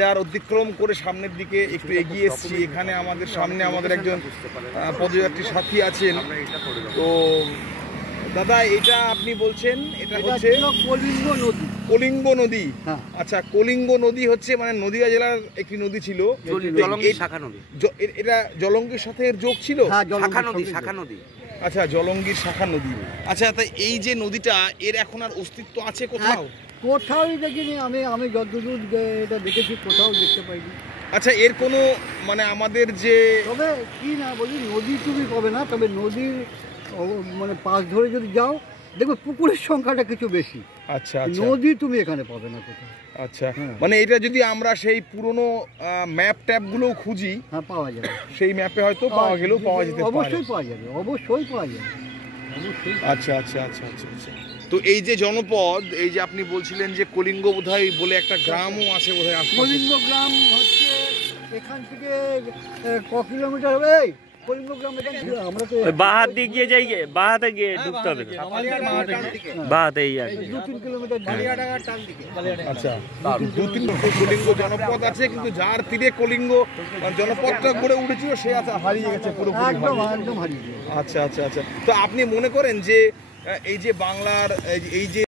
যার অতিক্রম করে সামনের দিকে একটু এগিয়ে এসেছি। এখানে আমাদের সামনে আমাদের একজন পদযাত্রী সাথী আছেন। তো দাদা, এটা আপনি বলছেন এটা হচ্ছে কলিঙ্গ নদী। কলিঙ্গ নদী। আচ্ছা, কলিঙ্গ নদী হচ্ছে মানে নদিয়া জেলার একটি নদী ছিল, জলঙ্গির শাখা নদী। এটা জলঙ্গির সাথে এর যোগ ছিল। শাখা নদী। আচ্ছা, জলঙ্গির শাখা নদী। আচ্ছা, তাই এই যে নদীটা, এর এখন আর অস্তিত্ব আছে কোথাও? কোথাওই দেখিনি আমি যতদূর এটা দেখেছি, কোথাও দেখতে পাইনি। আচ্ছা, এর কোনো মানে আমাদের যে তবে কি না বলি, নদী তুমি পাবে না, তবে নদীর মানে পাশ ধরে যদি যাও দেখবে পুকুরের সংখ্যাটা কিছু বেশি। আচ্ছা, নদী তুমি এখানে পাবে না কোথাও। আচ্ছা, মানে এটা যদি আমরা সেই পুরনো ম্যাপ ট্যাপ গুলো খুঁজি, হ্যাঁ পাওয়া যাবে। সেই ম্যাপে হয়তো পাওয়া গেলেও পাওয়া যেতে পারে। অবশ্যই পাওয়া যাবে, অবশ্যই পাওয়া যাবে। আচ্ছা আচ্ছা আচ্ছা আচ্ছা আচ্ছা। তো এই যে জনপদ, এই যে আপনি বলছিলেন যে কলিঙ্গ বোধহয় বলে একটা গ্রামও আছে বোধহয়। কলিঙ্গ গ্রাম হচ্ছে এখান থেকে ক কিলোমিটার হবে? কলিঙ্গ গ্রাম আমরা তো বাহাত দিয়ে গিয়ে যাই, বাহাতে গিয়ে ঢুকতে হবে, বাহাতে এই 2-3 কিলোমিটার। আচ্ছা, 2-3 কলিঙ্গ জনপদ আছে, কিন্তু যার তীরে কলিঙ্গ জনপদটা গড়ে উঠেছিল সে আছে হারিয়ে গেছে পুরোপুরি। একদম হারিয়ে গেছে। আচ্ছা আচ্ছা আচ্ছা। তো আপনি মনে করেন যে এই যে বাংলার এই যে